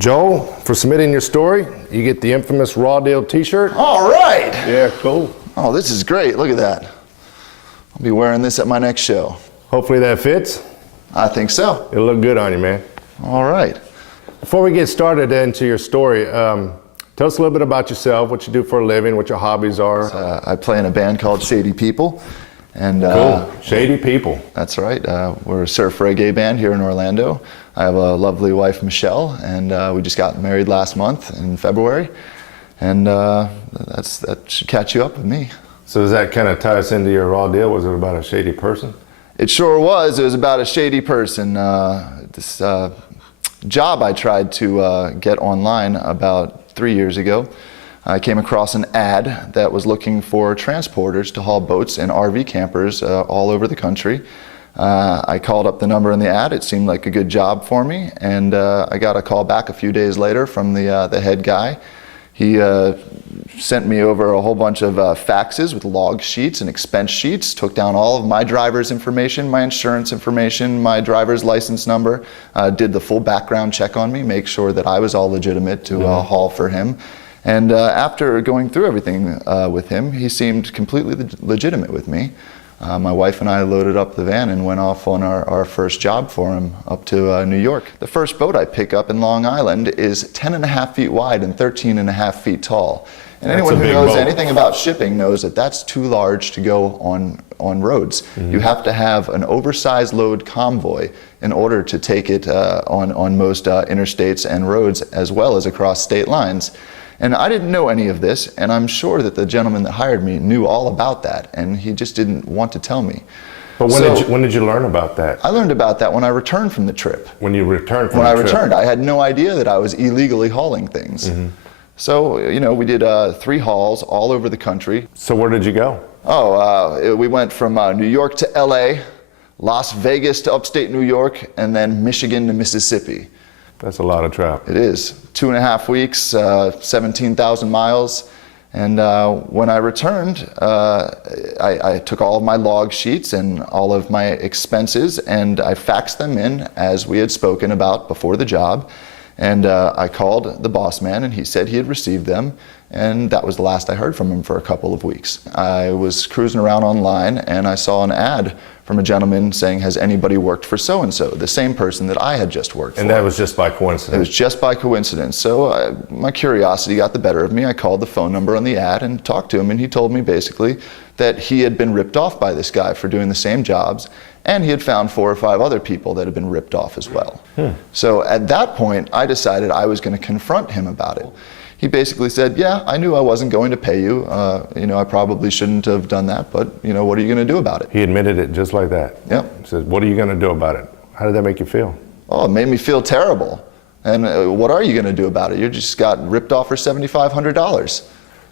Joel, for submitting your story, you get the infamous Raw Deal t-shirt. All right. Yeah, cool. Oh, this is great. Look at that. I'll be wearing this at my next show. Hopefully that fits. I think so. It'll look good on you, man. All right. Before we get started into your story, tell us a little bit about yourself, what you do for a living, what your hobbies are. I play in a band called Shady People. And cool. Shady People. That's right. We're a surf reggae band here in Orlando. I have a lovely wife, Michelle, and we just got married last month in February. And that should catch you up with me. So does that kind of tie us into your Raw Deal? Was it about a shady person? It sure was. It was about a shady person. This job I tried to get online about 3 years ago. I came across an ad that was looking for transporters to haul boats and RV campers all over the country. I called up the number in the ad. It seemed like a good job for me, and I got a call back a few days later from the head guy. He sent me over a whole bunch of faxes with log sheets and expense sheets, took down all of my driver's information, my insurance information, my driver's license number, did the full background check on me, make sure that I was all legitimate to haul for him. And after going through everything with him, he seemed completely legitimate with me. My wife and I loaded up the van and went off on our first job for him up to New York. The first boat I pick up in Long Island is 10.5 feet wide and 13.5 feet tall. And anyone who knows anything about shipping knows that that's too large to go on roads. Mm-hmm. You have to have an oversized load convoy in order to take it on most interstates and roads, as well as across state lines. And I didn't know any of this, and I'm sure that the gentleman that hired me knew all about that, and he just didn't want to tell me. But when did you learn about that? I learned about that when I returned from the trip. When you returned from the trip? When I returned, I had no idea that I was illegally hauling things. Mm-hmm. So, we did 3 hauls all over the country. So where did you go? We went from New York to LA, Las Vegas to upstate New York, and then Michigan to Mississippi. That's a lot of travel. It is. 2.5 weeks, 17,000 miles. And when I returned, I took all of my log sheets and all of my expenses, and I faxed them in as we had spoken about before the job. And I called the boss man, and he said he had received them. And that was the last I heard from him for a couple of weeks. I was cruising around online, and I saw an ad from a gentleman saying, has anybody worked for so-and-so, the same person that I had just worked for. And that was just by coincidence? It was just by coincidence. So my curiosity got the better of me. I called the phone number on the ad and talked to him, and he told me basically that he had been ripped off by this guy for doing the same jobs, and he had found 4 or 5 other people that had been ripped off as well. So at that point, I decided I was going to confront him about it. He basically said, yeah, I knew I wasn't going to pay you. I probably shouldn't have done that, but what are you going to do about it? He admitted it just like that? Yep. He said, what are you going to do about it? How did that make you feel? Oh, it made me feel terrible. And what are you going to do about it? You just got ripped off for $7,500.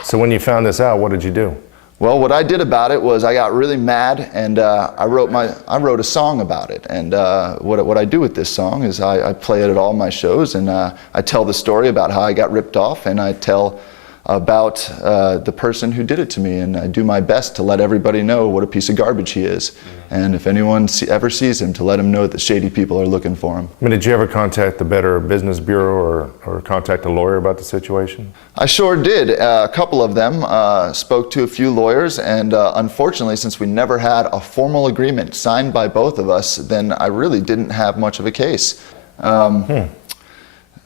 So when you found this out, what did you do? Well, what I did about it was I got really mad, and I wrote a song about it. And what I do with this song is I play it at all my shows, and I tell the story about how I got ripped off, and I tell about the person who did it to me, and I do my best to let everybody know what a piece of garbage he is. And if anyone ever sees him, to let him know that shady people are looking for him. I mean, did you ever contact the Better Business Bureau or contact a lawyer about the situation? I sure did. A couple of them spoke to a few lawyers, and unfortunately, since we never had a formal agreement signed by both of us, then I really didn't have much of a case.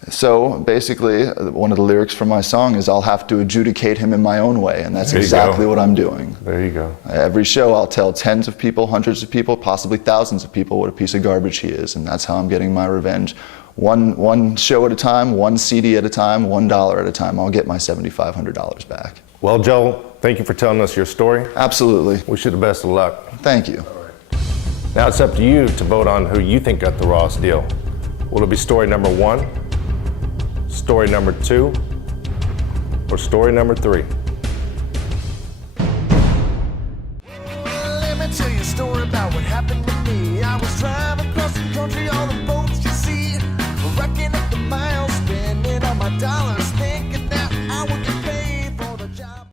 So basically, one of the lyrics from my song is, I'll have to adjudicate him in my own way, and that's exactly what I'm doing. There you go. Every show I'll tell tens of people, hundreds of people, possibly thousands of people what a piece of garbage he is, and that's how I'm getting my revenge. One show at a time, one CD at a time, $1 at a time, I'll get my $7,500 back. Well, Joel, thank you for telling us your story. Absolutely. Wish you the best of luck. Thank you. All right. Now it's up to you to vote on who you think got the rawest deal. Will it be story number 1, story number 2, or story number 3?